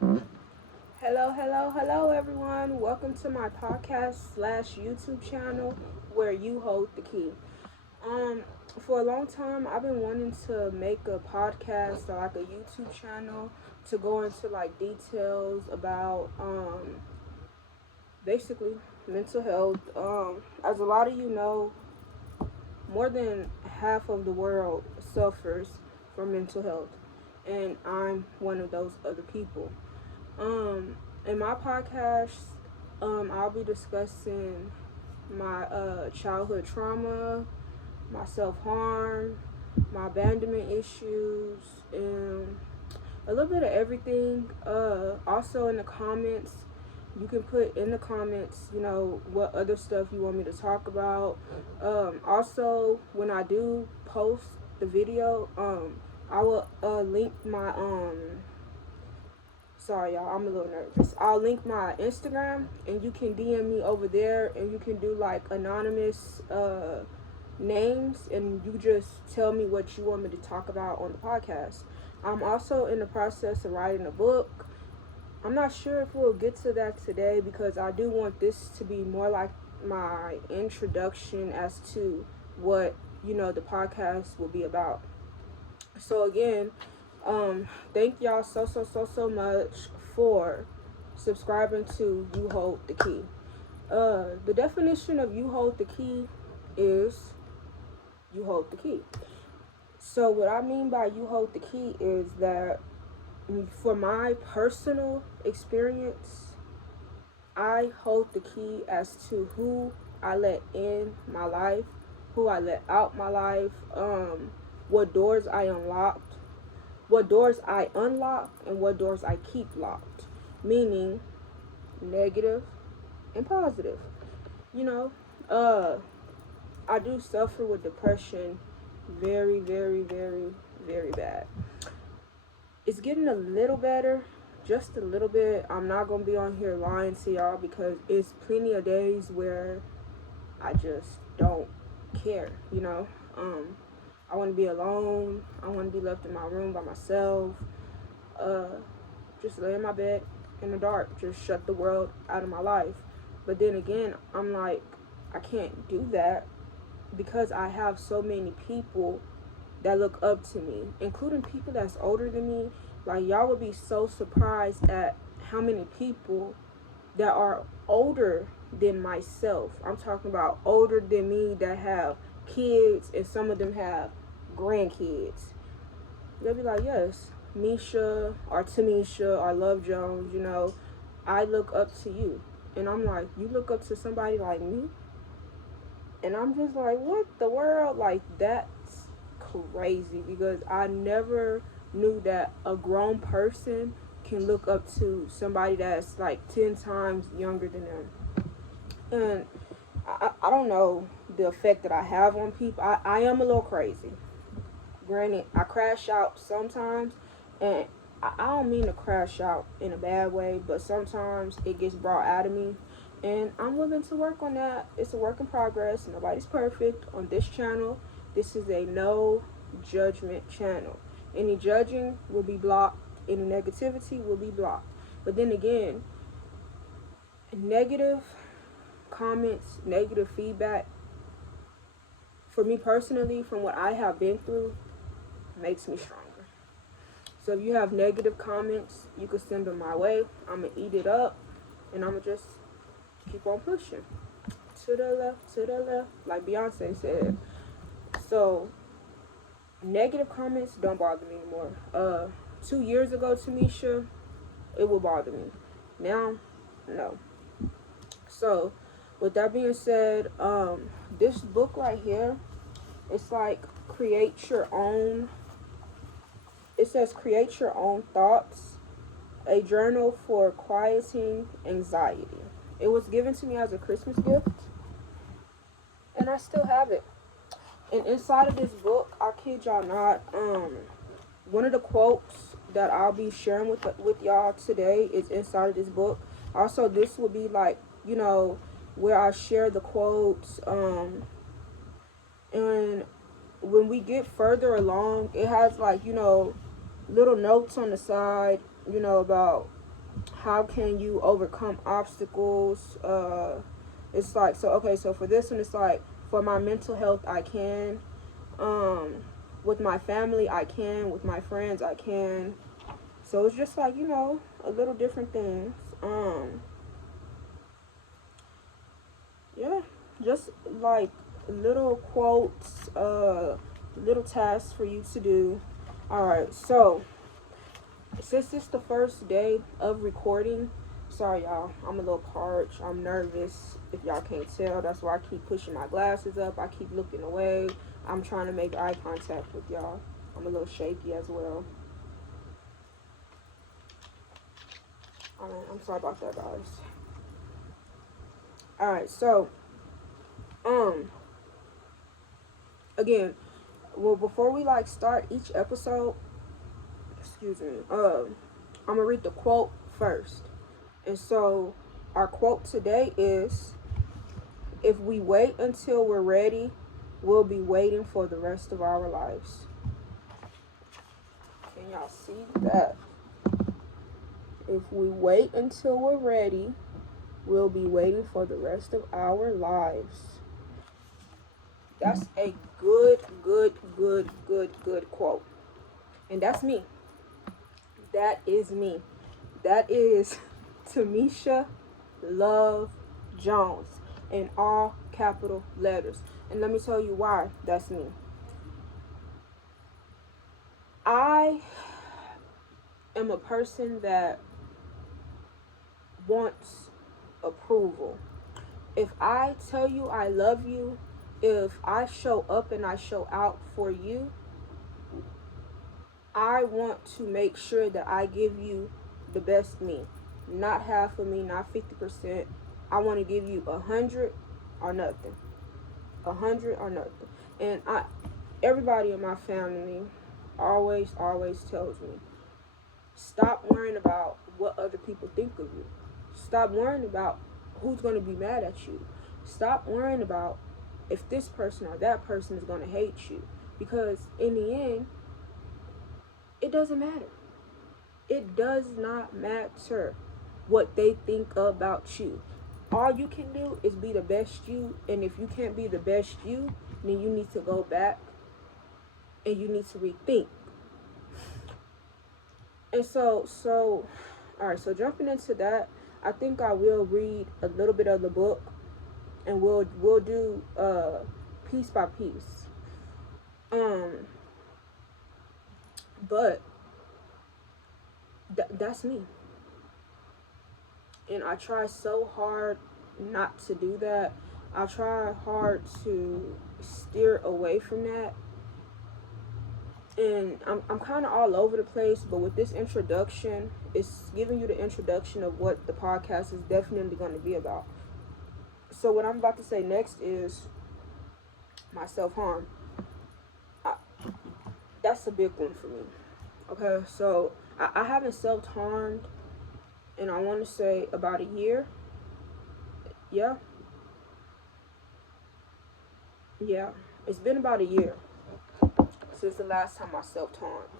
Hello, everyone. Welcome to my podcast slash YouTube channel where you hold the key. Um, for a long time, I've been wanting to make a podcast or like a YouTube channel to go into like details about basically mental health. As a lot of you know, more than half of the world suffers from mental health, and I'm one of those other people. In my podcast, I'll be discussing my childhood trauma, my self harm, my abandonment issues, and a little bit of everything. Also in the comments, you can put in the comments, what other stuff you want me to talk about. Also, when I do post the video, I will link my Sorry, y'all. I'm a little nervous. I'll link my Instagram, and you can DM me over there, and you can do like anonymous names, and you just tell me what you want me to talk about on the podcast. I'm also in the process of writing a book. I'm not sure if we'll get to that today because I do want this to be more like my introduction as to what the podcast will be about. So again, thank y'all so much for subscribing to You Hold the Key. The definition of You Hold the Key is you hold the key. So what I mean by you hold the key is that for my personal experience, I hold the key as to who I let in my life, who I let out my life, what doors I unlocked, what doors I unlock, and what doors I keep locked, meaning negative and positive. You know, uh, I do suffer with depression very bad. It's getting a little better, just a little bit. I'm not gonna be on here lying to y'all because it's plenty of days where I just don't care. I want to be alone. I want to be left in my room by myself. Uh, just lay in my bed in the dark. Just shut the world out of my life. But then again, I'm like, I can't do that because I have so many people that look up to me, including people that's older than me. Like, y'all would be so surprised at how many people that are older than myself. I'm talking about older than me that have kids, and some of them have grandkids. They'll be like, yes, Misha or Tamisha or Love Jones, I look up to you. And I'm like, you look up to somebody like me? And I'm just like, what the world? Like, that's crazy because I never knew that a grown person can look up to somebody that's like 10 times younger than them. And I don't know the effect that I have on people. I am a little crazy. Granted, I crash out sometimes, and I don't mean to crash out in a bad way, but sometimes it gets brought out of me, and I'm willing to work on that. It's a work in progress. Nobody's perfect on this channel. This is a no judgment channel. Any judging will be blocked. Any negativity will be blocked. But then again, negative comments, negative feedback, for me personally, from what I have been through, makes me stronger. So if you have negative comments, you can send them my way. I'm going to eat it up, and I'm going to just keep on pushing. To the left, like Beyonce said. So, negative comments don't bother me anymore. 2 years ago, Tamisha, it would bother me. Now, no. So, with that being said, this book right here, it's like it says create your own thoughts, a journal for quieting anxiety. It was given to me as a Christmas gift, and I still have it. And inside of this book, I kid y'all not, one of the quotes that I'll be sharing with y'all today is inside of this book. Also, this will be like, where I share the quotes, and when we get further along, it has like, little notes on the side, about how can you overcome obstacles? It's like, so okay, so for this one, it's like, for my mental health, I can. With my family, I can. With my friends, I can. So it's just like, a little different things. Yeah, just like little quotes, little tasks for you to do. All right, so since it's the first day of recording, sorry y'all, I'm a little parched. I'm nervous. If y'all can't tell, that's why I keep pushing my glasses up. I keep looking away. I'm trying to make eye contact with y'all. I'm a little shaky as well. Alright, I'm sorry about that, guys. Alright, so again, well, before we start each episode, excuse me, I'm gonna read the quote first. And so our quote today is, if we wait until we're ready, we'll be waiting for the rest of our lives. Can y'all see that? If we wait until we're ready, we'll be waiting for the rest of our lives. That's a good quote. And that's me. That is me. That is Tamisha Love Jones in all capital letters. And let me tell you why that's me. I am a person that wants approval. If I tell you I love you, if I show up and I show out for you, I want to make sure that I give you the best me. Not half of me, not 50%. I want to give you 100 or nothing. 100 or nothing. And everybody in my family always tells me, stop worrying about what other people think of you. Stop worrying about who's going to be mad at you. Stop worrying about if this person or that person is going to hate you. Because in the end, it doesn't matter. It does not matter what they think about you. All you can do is be the best you. And if you can't be the best you, then you need to go back and you need to rethink. And so all right, so jumping into that, I think I will read a little bit of the book, and we'll do piece by piece. But that's me, and I try so hard not to do that. I try hard to steer away from that. And I'm kind of all over the place, but with this introduction, it's giving you the introduction of what the podcast is definitely going to be about. So what I'm about to say next is my self-harm. That's a big one for me. Okay, so I haven't self-harmed, and I want to say about a year. Yeah, it's been about a year since the last time I self-harmed.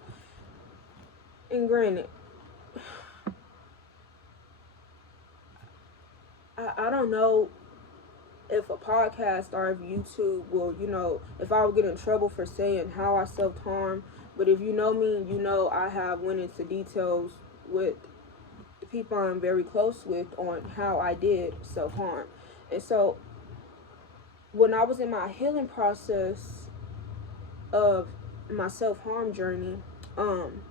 And granted, I don't know if a podcast or if YouTube will, if I would get in trouble for saying how I self-harm. But if you know me, you know I have went into details with the people I'm very close with on how I did self-harm. And so when I was in my healing process of my self-harm journey, I'm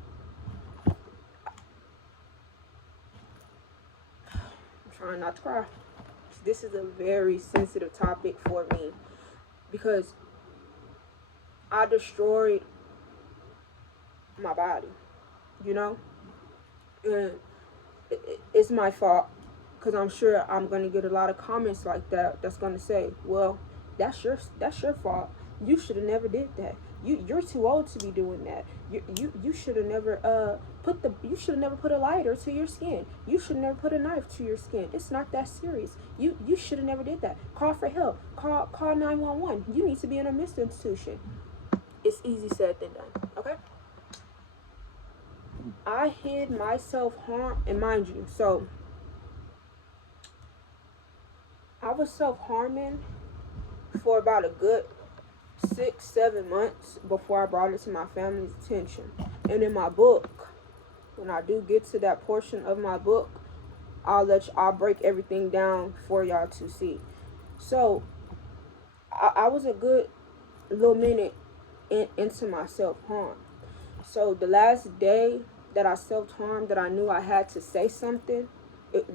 trying not to cry. This is a very sensitive topic for me because I destroyed my body, and it's my fault, because I'm sure I'm going to get a lot of comments like that that's going to say, well, that's your fault. You should have never did that. You're too old to be doing that. You should have never you should have never put a lighter to your skin. You should never put a knife to your skin. It's not that serious. You should have never did that. Call for help. Call 911. You need to be in a mental institution. It's easy said than done. Okay? I hid my self-harm, and mind you, so I was self-harming for about a good 6, 7 months before I brought it to my family's attention. And in my book, when I do get to that portion of my book, I'll break everything down for y'all to see. So I was a good little minute into my self-harm. So the last day that I self-harmed, that I knew I had to say something, it,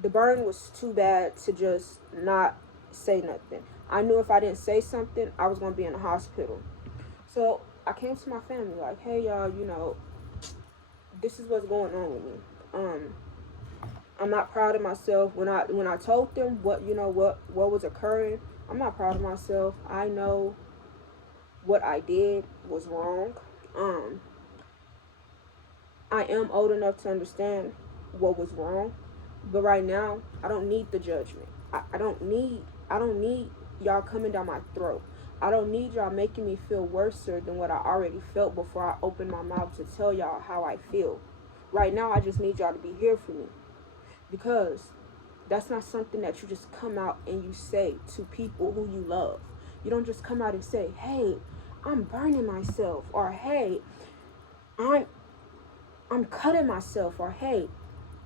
the burn was too bad to just not say nothing. I knew if I didn't say something, I was going to be in the hospital. So I came to my family like, hey y'all, this is what's going on with me. I'm not proud of myself. When I told them what was occurring, I'm not proud of myself. I know what I did was wrong. I am old enough to understand what was wrong, but right now I don't need the judgment. I don't need y'all coming down my throat. I don't need y'all making me feel worse than what I already felt before I opened my mouth to tell y'all how I feel. Right now I just need y'all to be here for me, because that's not something that you just come out and you say to people who you love. You don't just come out and say, hey, I'm burning myself, or hey, I'm I'm cutting myself, or hey,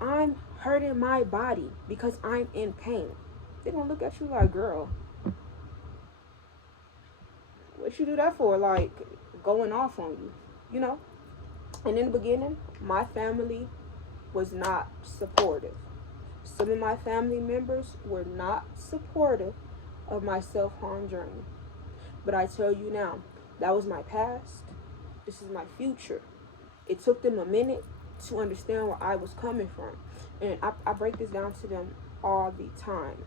I'm hurting my body because I'm in pain. They're gonna look at you like, girl, what you do that for? Like, going off on you, you know? And in the beginning, my family was not supportive. Some of my family members were not supportive of my self-harm journey. But I tell you now, that was my past. This is my future. It took them a minute to understand where I was coming from. And I break this down to them all the time.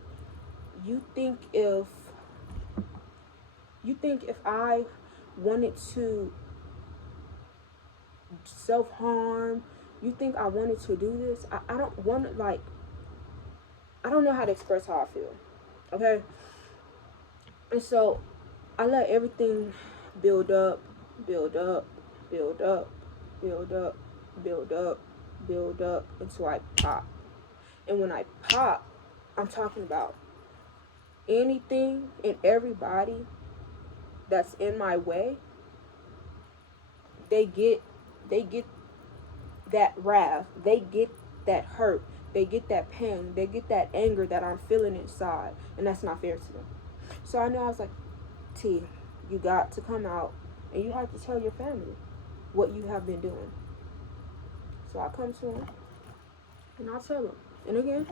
You think if I wanted to self-harm, you think I wanted to do this? I don't want to, like, I don't know how to express how I feel. Okay? And so I let everything build up, build up, build up, build up, build up, build up until I pop. And when I pop, I'm talking about anything and everybody that's in my way. They get that wrath, they get that hurt, they get that pain, they get that anger that I'm feeling inside, and that's not fair to them. So I know, I was like, T, you got to come out and you have to tell your family what you have been doing. So I come to them and I tell them. And again,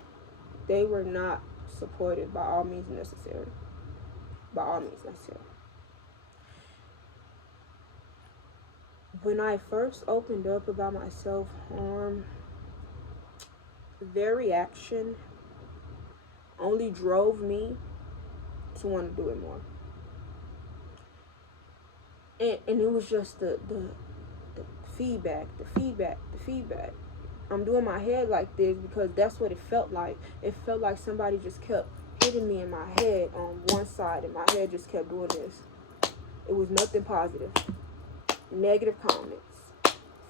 they were not supported by all means necessary. By all means necessary. When I first opened up about my self-harm, their reaction only drove me to want to do it more. And it was just the feedback, the feedback, the feedback. I'm doing my head like this because that's what it felt like. It felt like somebody just kept hitting me in my head on one side, and my head just kept doing this. It was nothing positive. Negative comments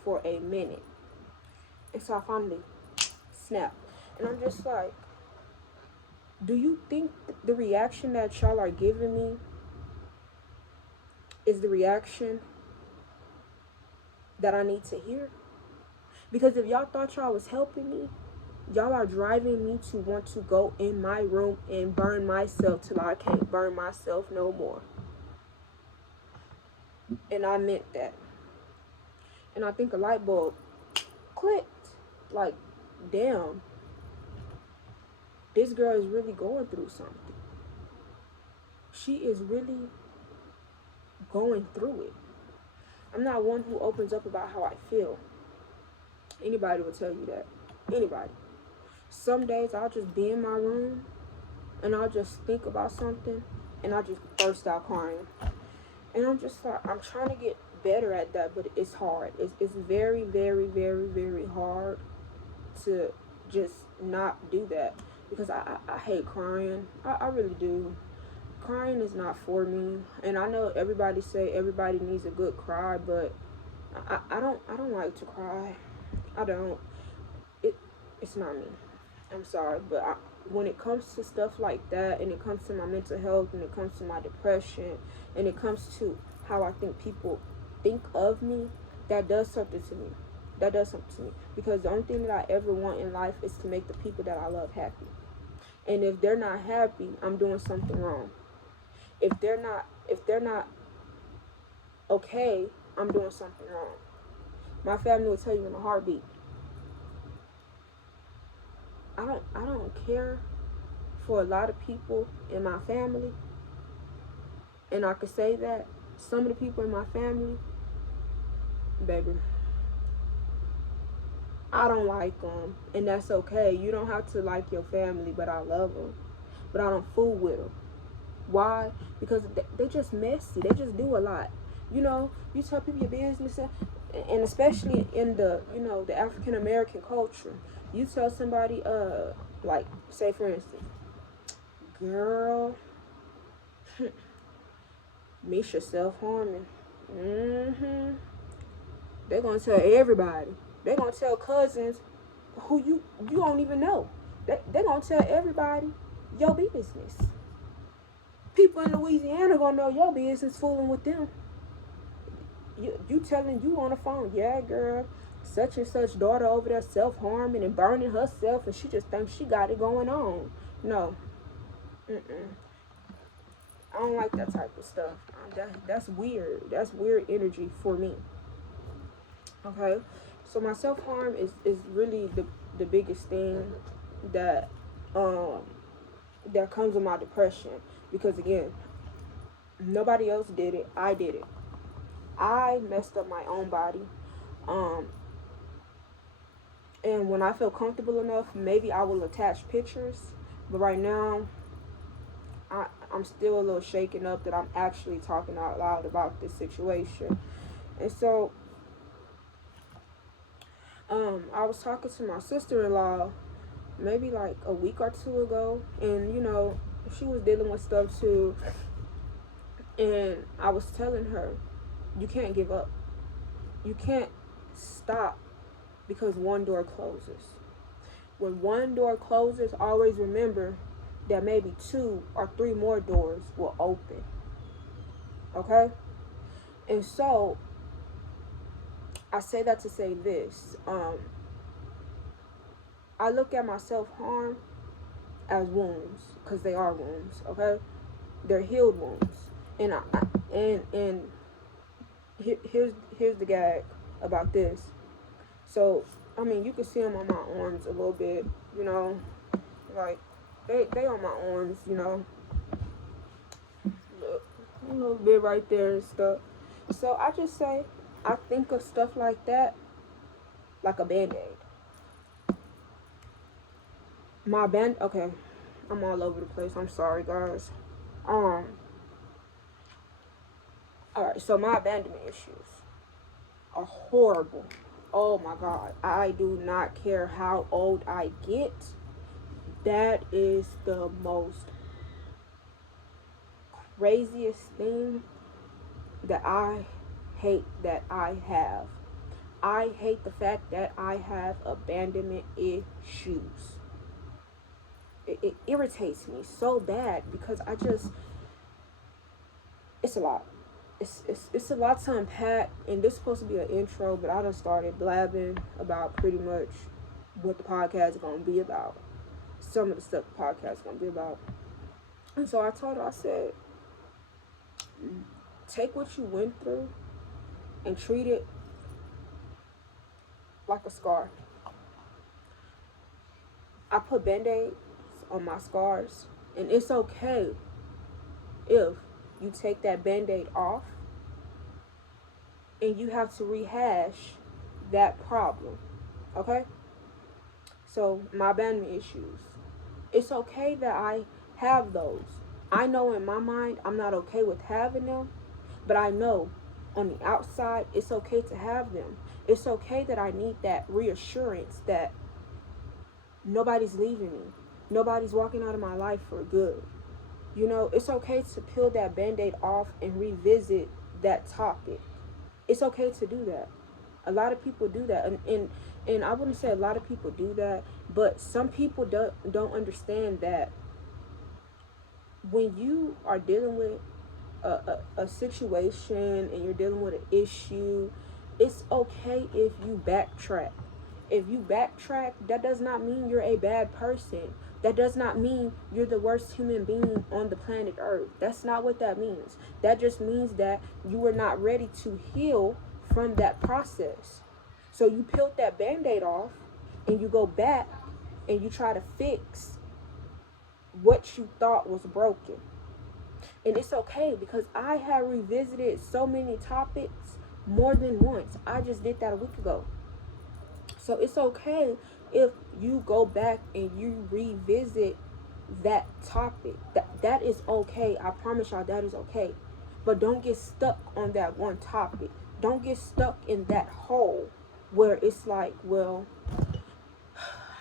for a minute. And so I finally snapped. And I'm just like, do you think the reaction that y'all are giving me is the reaction that I need to hear? Because if y'all thought y'all was helping me, y'all are driving me to want to go in my room and burn myself till I can't burn myself no more. And I meant that. And I think a light bulb clicked. Like, damn, this girl is really going through something. She is really going through it. I'm not one who opens up about how I feel. Anybody will tell you that. Anybody. Some days I'll just be in my room and I'll just think about something and I'll just burst out crying. And I'm just like, I'm trying to get better at that, but it's hard. It's very, very, very, very hard to just not do that, because I hate crying. I really do. Crying is not for me. And I know everybody say everybody needs a good cry, but I don't like to cry. I don't. It it's not me. I'm sorry, but when it comes to stuff like that, and it comes to my mental health, and it comes to my depression, and it comes to how I think people think of me, that does something to me. That does something to me, because the only thing that I ever want in life is to make the people that I love happy. And if they're not happy, I'm doing something wrong. If they're not okay, I'm doing something wrong. My family will tell you in a heartbeat. I don't care for a lot of people in my family, and I could say that some of the people in my family, baby, I don't like them, and that's okay. You don't have to like your family, but I love them. But I don't fool with them. Why? Because they just messy. They just do a lot. You tell people your business, and especially in the African American culture, you tell somebody, like, say for instance, girl, Misha self-harming. They're gonna tell everybody. They're gonna tell cousins who you don't even know. They're gonna tell everybody your business. People in Louisiana gonna know your business fooling with them. You telling you on the phone, yeah, girl, such and such daughter over there self-harming and burning herself, and she just thinks she got it going on. No. Mm-mm. I don't like that type of stuff. That's weird. That's weird energy for me. Okay, so my self-harm is really the biggest thing that um that comes with my depression, because again, nobody else did it. I did it. I messed up my own body. um and when I feel comfortable enough, maybe I will attach pictures, but right now I'm still a little shaken up that I'm actually talking out loud about this situation. And so I was talking to my sister-in-law maybe like a week or two ago, and she was dealing with stuff too, and I was telling her, you can't give up. You can't stop because one door closes. When one door closes, always remember that maybe two or three more doors will open. Okay? And so I say that to say this. I look at my self-harm as wounds, because they are wounds. Okay? They're healed wounds. And and here's the gag about this. So I mean, you can see them on my arms a little bit, like they on my arms, look, a little bit right there and stuff. So I just say, I think of stuff like that like a band-aid. Okay, I'm all over the place. I'm sorry, guys. Um, all right. So my abandonment issues are horrible. Oh my God. I do not care how old I get. That is the most craziest thing that I hate that I have. I hate the fact that I have abandonment issues. It irritates me so bad, because it's a lot. It's a lot to unpack, and this is supposed to be an intro, but I done started blabbing about pretty much what the podcast is gonna be about. Some of the stuff the podcast is gonna be about. And so I told her, I said, take what you went through and treat it like a scar. I put band-aids on my scars, and it's okay if you take that band-aid off and you have to rehash that problem. Okay? So my abandonment issues, it's okay that I have those. I know in my mind I'm not okay with having them, but I know on the outside it's okay to have them. It's okay that I need that reassurance that nobody's leaving me. Nobody's walking out of my life for good. It's okay to peel that band-aid off and revisit that topic. It's okay to do that. A lot of people do that, and I wouldn't say a lot of people do that, but some people don't understand that when you are dealing with a situation and you're dealing with an issue, it's okay if you backtrack. If you backtrack, that does not mean you're a bad person. That does not mean you're the worst human being on the planet Earth. That's not what that means. That just means that you were not ready to heal from that process. So you peeled that band-aid off and you go back and you try to fix what you thought was broken. And it's okay because I have revisited so many topics more than once. I just did that a week ago. So it's okay if you go back and you revisit that topic. That is okay. I promise y'all that is okay. But don't get stuck on that one topic. Don't get stuck in that hole where it's like, well,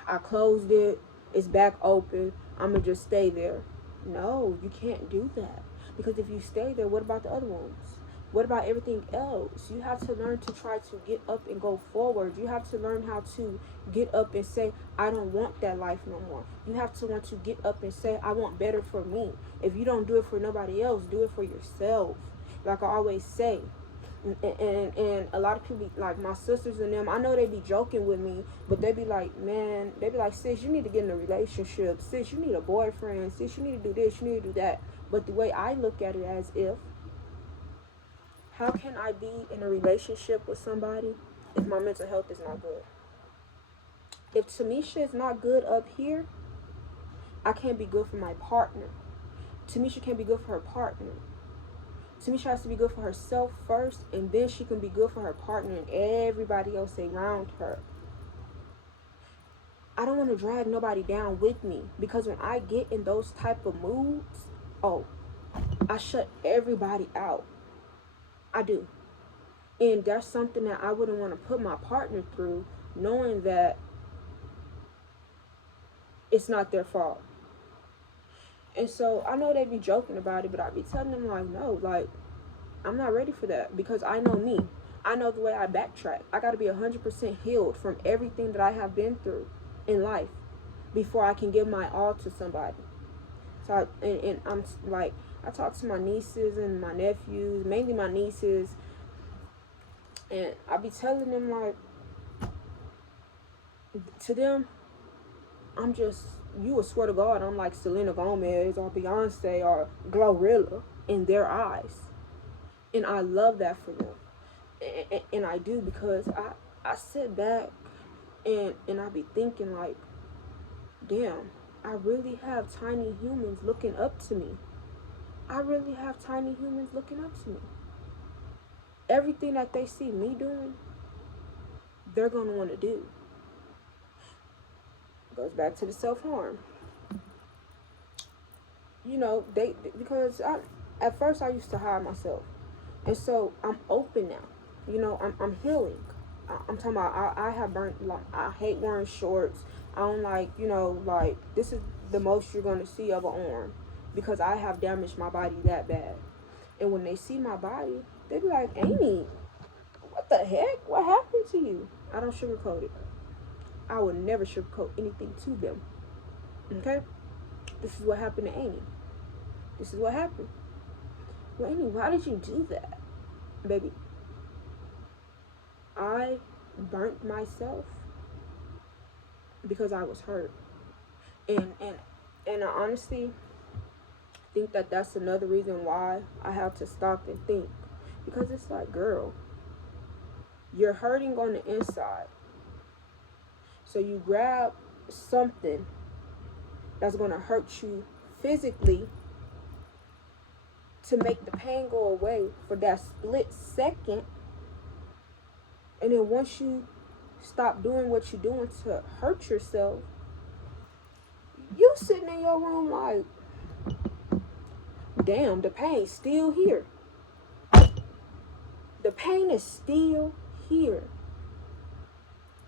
I closed it, it's back open, I'm gonna just stay there. No, you can't do that. Because if you stay there, what about the other ones? What about everything else? You have to learn to try to get up and go forward. You have to learn how to get up and say, I don't want that life no more. You have to want to get up and say, I want better for me. If you don't do it for nobody else, do it for yourself. Like I always say, and a lot of people be, like my sisters and them, I know they be joking with me, but they be like, man, they be like, sis, you need to get in a relationship, sis, you need a boyfriend, sis, you need to do this, you need to do that. But the way I look at it as if, how can I be in a relationship with somebody if my mental health is not good? If Tamisha is not good up here, I can't be good for my partner. Tamisha can't be good for her partner. Tamisha has to be good for herself first, and then she can be good for her partner and everybody else around her. I don't want to drag nobody down with me, because when I get in those type of moods, oh, I shut everybody out. I do. And that's something that I wouldn't want to put my partner through, knowing that it's not their fault. And so I know they be joking about it, but I be telling them like, no, like, I'm not ready for that, because I know me. I know the way I backtrack. I got to be 100% healed from everything that I have been through in life before I can give my all to somebody. So and I'm like, I talk to my nieces and my nephews, mainly my nieces, and I be telling them like, to them, I'm just, you would swear to God, I'm like Selena Gomez or Beyonce or Glorilla in their eyes. And I love that for them. And I do, because I sit back and I be thinking like, damn, I really have tiny humans looking up to me. I really have tiny humans looking up to me. Everything that they see me doing, they're going to want to do. Goes back to the self-harm. You know, because at first I used to hide myself. And so I'm open now. You know, I'm healing. I'm talking about, I have burnt, like, I hate wearing shorts. I don't like, you know, like, this is the most you're going to see of an arm, because I have damaged my body that bad. And when they see my body, they be like, Amy, what the heck? What happened to you? I don't sugarcoat it. I would never sugarcoat anything to them. Okay? This is what happened to Amy. This is what happened. Well, Amy, why did you do that? Baby, I burnt myself because I was hurt. And I honestly think that that's another reason why I have to stop and think. Because it's like, girl, you're hurting on the inside. So you grab something that's going to hurt you physically to make the pain go away for that split second. And then once you stop doing what you're doing to hurt yourself, you sitting in your room like, damn, the pain's still here. The pain is still here.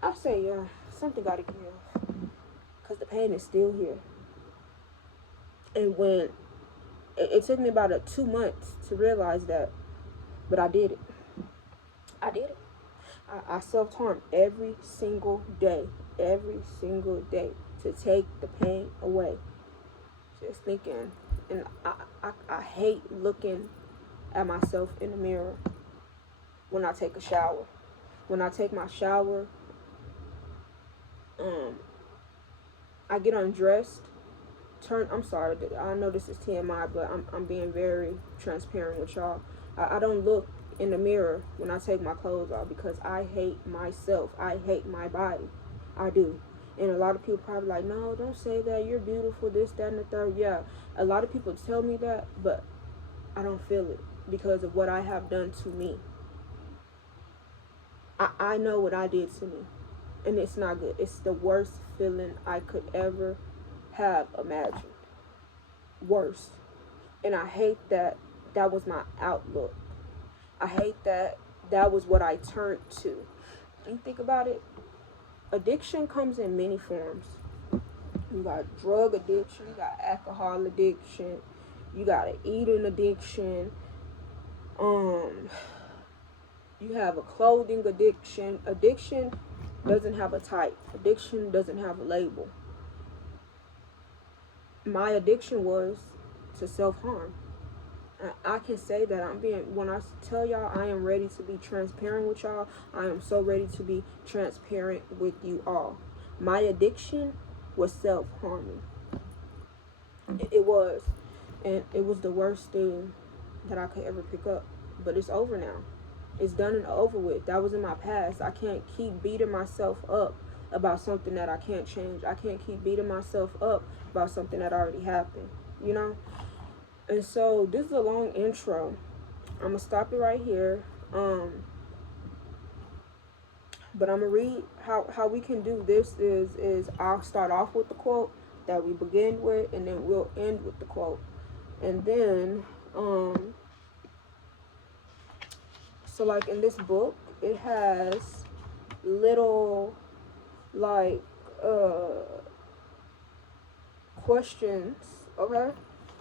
I say, something gotta give, because the pain is still here. And when it took me about 2 months to realize that, but I did it. I did it. I self-harm every single day. Every single day. To take the pain away. Just thinking. And I hate looking at myself in the mirror when I take a shower. When I take my shower, I get undressed. I'm sorry, I know this is TMI, but I'm being very transparent with y'all. I don't look in the mirror when I take my clothes off because I hate myself. I hate my body. I do. And a lot of people probably like, no, don't say that. You're beautiful, this, that, and the third. Yeah, a lot of people tell me that, but I don't feel it because of what I have done to me. I know what I did to me, and it's not good. It's the worst feeling I could ever have imagined. Worse. And I hate that that was my outlook. I hate that that was what I turned to. And think about it, addiction comes in many forms. You got drug addiction, you got alcohol addiction, you got an eating addiction, you have a clothing addiction. Addiction doesn't have a type. Addiction doesn't have a label. My addiction was to self-harm. I can say that when I tell y'all I am ready to be transparent with y'all, I am so ready to be transparent with you all. My addiction was self-harming. It was. And it was the worst thing that I could ever pick up. But it's over now. It's done and over with. That was in my past. I can't keep beating myself up about something that I can't change. I can't keep beating myself up about something that already happened, you know? And so this is a long intro. I'm gonna stop it right here. But I'm gonna read how we can do this is I'll start off with the quote that we begin with, and then we'll end with the quote. And then so like in this book, it has little like questions, okay?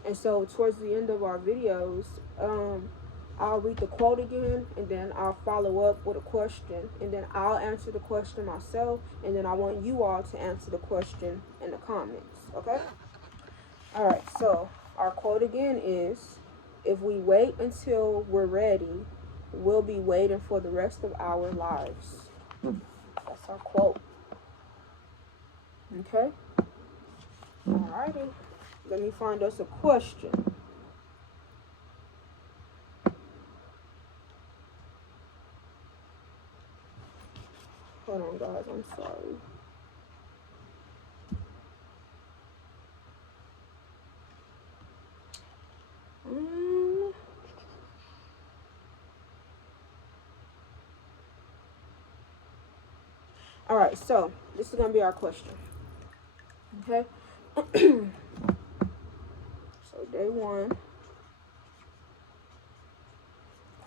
And so towards the end of our videos, I'll read the quote again, and then I'll follow up with a question, and then I'll answer the question myself, and then I want you all to answer the question in the comments, okay? All right, so our quote again is, if we wait until we're ready, we'll be waiting for the rest of our lives. That's our quote. Okay? Alrighty. Let me find us a question. Hold on, guys. I'm sorry. Alright, so this is going to be our question. Okay? So, day one.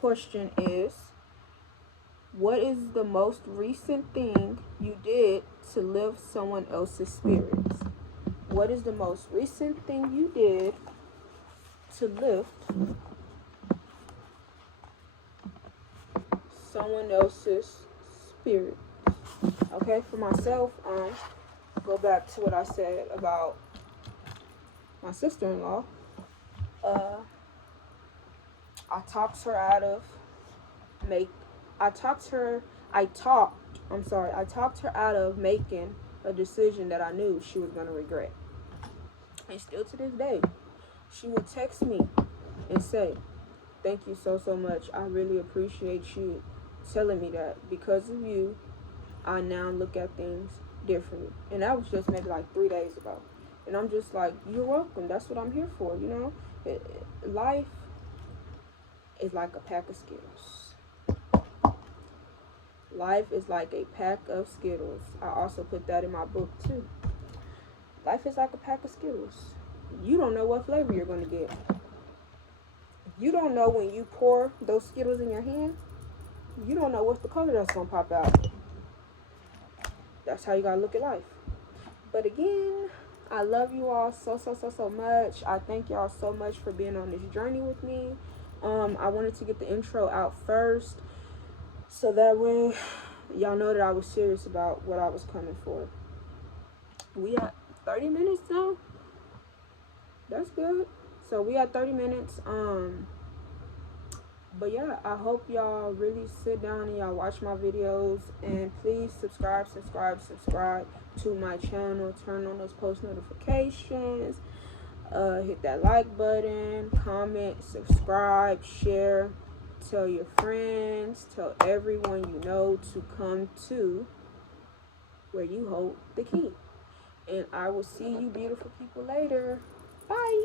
Question is, what is the most recent thing you did to lift someone else's spirits? What is the most recent thing you did to lift someone else's spirit? Okay, for myself, go back to what I said about my sister-in-law. I talked her out of making a decision that I knew she was going to regret. And still to this day, she would text me and say, thank you so much. I really appreciate you telling me that. Because of you, I now look at things differently. And that was just maybe like 3 days ago. And I'm just like, you're welcome. That's what I'm here for, you know? Life is like a pack of Skittles. Life is like a pack of Skittles. I also put that in my book too. Life is like a pack of Skittles. You don't know what flavor you're going to get. You don't know when you pour those Skittles in your hand. You don't know what's the color that's going to pop out. That's how you got to look at life. But again, I love you all so much. I thank y'all so much for being on this journey with me. I wanted to get the intro out first so that way y'all know that I was serious about what I was coming for. We at 30 minutes now. That's good. So we at 30 minutes. But yeah, I hope y'all really sit down and y'all watch my videos, and please subscribe to my channel. Turn on those post notifications. Hit that like button, comment, subscribe, share, tell your friends, tell everyone you know to come to where you hold the key. And I will see you beautiful people later. Bye.